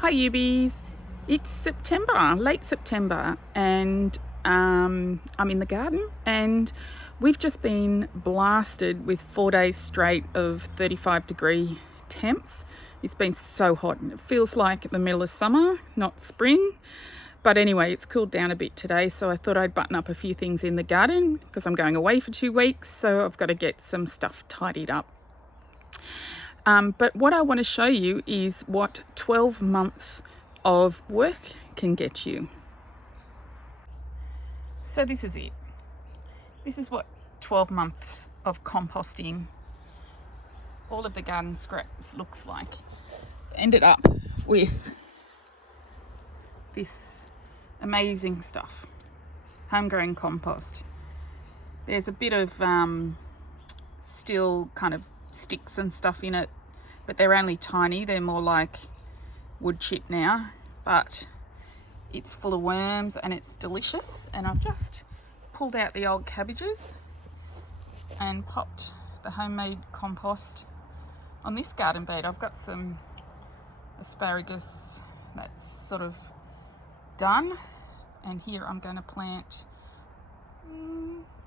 Hi Ubies, it's September, late September, and I'm in the garden and we've just been blasted with 4 days straight of 35-degree temps. It's been so hot and it feels like the middle of summer, not spring. But anyway, it's cooled down a bit today, so I thought I'd button up a few things in the garden because I'm going away for 2 weeks, so I've got to get some stuff tidied up. But what I want to show you is what 12 months of work can get you. So this is it. This is what 12 months of composting all of the garden scraps looks like. Ended up with this amazing stuff, homegrown compost. There's a bit of still kind of sticks and stuff in it, but they're only tiny. They're more like wood chip now, but it's full of worms and it's delicious. And I've just pulled out the old cabbages and popped the homemade compost on this garden bed. I've got some asparagus that's sort of done, and here I'm going to plant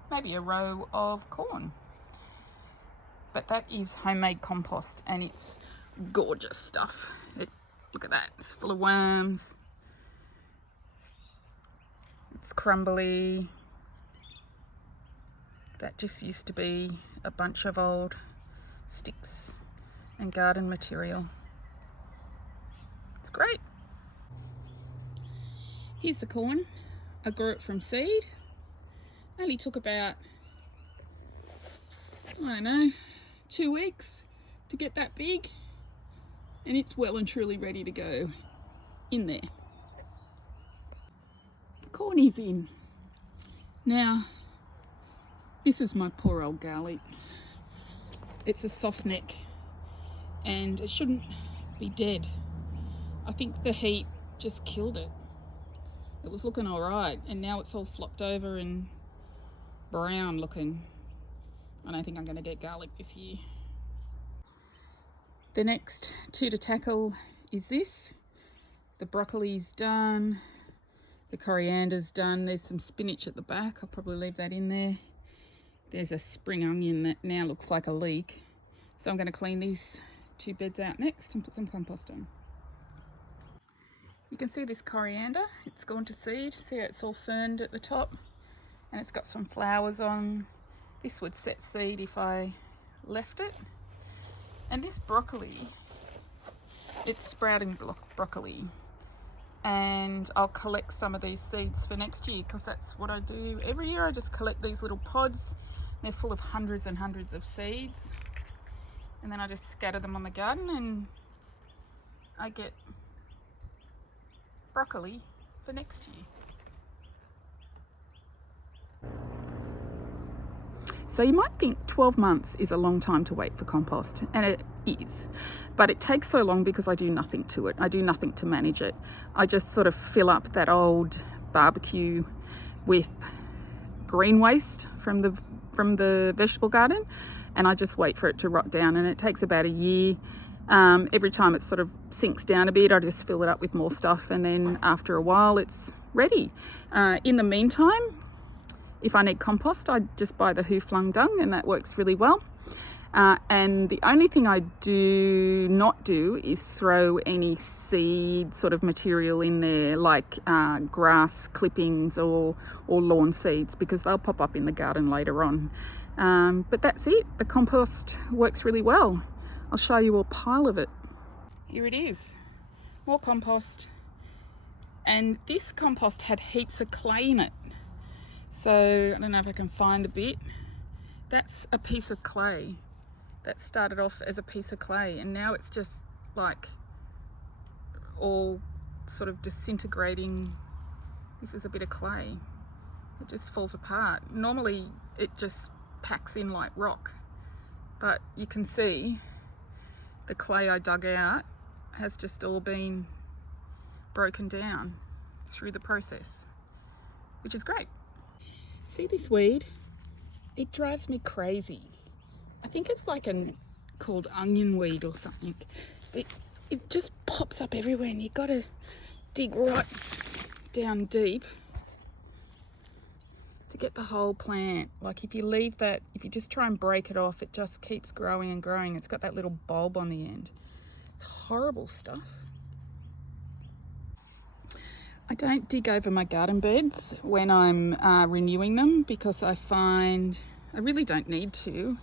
maybe a row of corn. But that is homemade compost and it's gorgeous stuff. Look at that, it's full of worms. It's crumbly. That just used to be a bunch of old sticks and garden material. It's great. Here's the corn. I grew it from seed. Only took about, I don't know, 2 weeks to get that big, and it's well and truly ready to go in there. The corn is in. Now, this is my poor old garlic. It's a soft neck and it shouldn't be dead. I think the heat just killed it. It was looking all right, and now it's all flopped over and brown looking. I don't think I'm going to get garlic this year. The next two to tackle is this. The broccoli's done. The coriander's done. There's some spinach at the back. I'll probably leave that in there. There's a spring onion that now looks like a leek. So I'm going to clean these 2 beds out next and put some compost on. You can see this coriander. It's gone to seed. See how it's all ferned at the top? And it's got some flowers on. This would set seed if I left it. And this broccoli, it's sprouting broccoli. And I'll collect some of these seeds for next year because that's what I do every year. I just collect these little pods. They're full of hundreds and hundreds of seeds. And then I just scatter them on the garden and I get broccoli for next year. So you might think 12 months is a long time to wait for compost, and it is, but it takes so long because I do nothing to it. I do nothing to manage it. I just sort of fill up that old barbecue with green waste from the vegetable garden, and I just wait for it to rot down, and it takes about a year. Every time it sort of sinks down a bit, I just fill it up with more stuff, and then after a while it's ready. In the meantime, if I need compost, I just buy the flung dung, and that works really well. And the only thing I do not do is throw any seed sort of material in there, like grass clippings or lawn seeds, because they'll pop up in the garden later on. But that's it. The compost works really well. I'll show you a pile of it. Here it is. More compost. And this compost had heaps of clay in it. So I don't know if I can find a bit. That's a piece of clay. That started off as a piece of clay, and now it's just like all sort of disintegrating. This is a bit of clay. It just falls apart. Normally it just packs in like rock, but you can see the clay I dug out has just all been broken down through the process, which is great. See this weed? It drives me crazy. I think it's like called onion weed or something. it just pops up everywhere, and you've got to dig right down deep to get the whole plant. Like if you leave that, if you just try and break it off, it just keeps growing and growing. It's got that little bulb on the end. It's horrible stuff. I don't dig over my garden beds when I'm renewing them, because I find I really don't need to.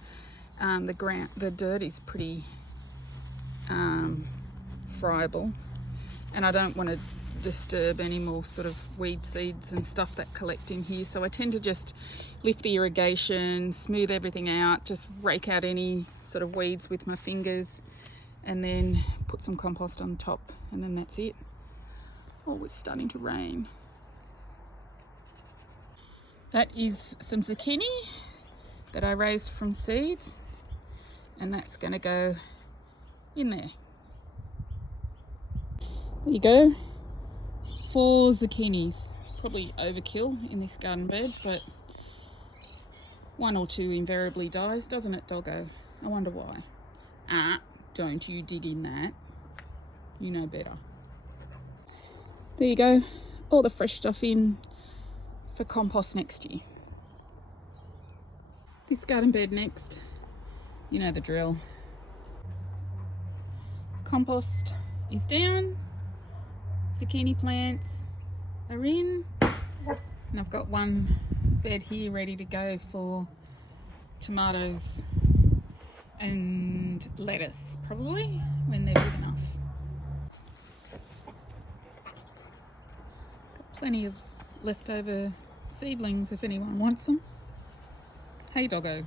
The dirt is pretty friable, and I don't want to disturb any more sort of weed seeds and stuff that collect in here. So I tend to just lift the irrigation, smooth everything out, just rake out any sort of weeds with my fingers, and then put some compost on top, and then that's it. Oh, it's starting to rain. That is some zucchini that I raised from seeds, and that's going to go in there. There you go. 4 zucchinis. Probably overkill in this garden bed, but 1 or 2 invariably dies, doesn't it, doggo? I wonder why. Don't you dig in that. You know better. There you go. All the fresh stuff in for compost next year. This garden bed next. You know the drill. Compost is down. Zucchini plants are in. And I've got one bed here ready to go for tomatoes and lettuce, probably, when they're big enough. Got plenty of leftover seedlings if anyone wants them. Hey doggo.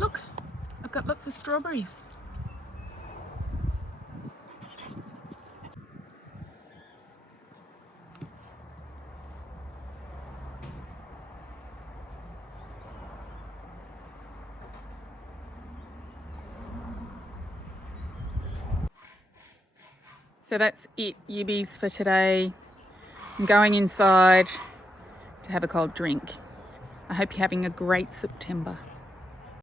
Look, I've got lots of strawberries. So that's it, Yibbies, for today. I'm going inside to have a cold drink. I hope you're having a great September.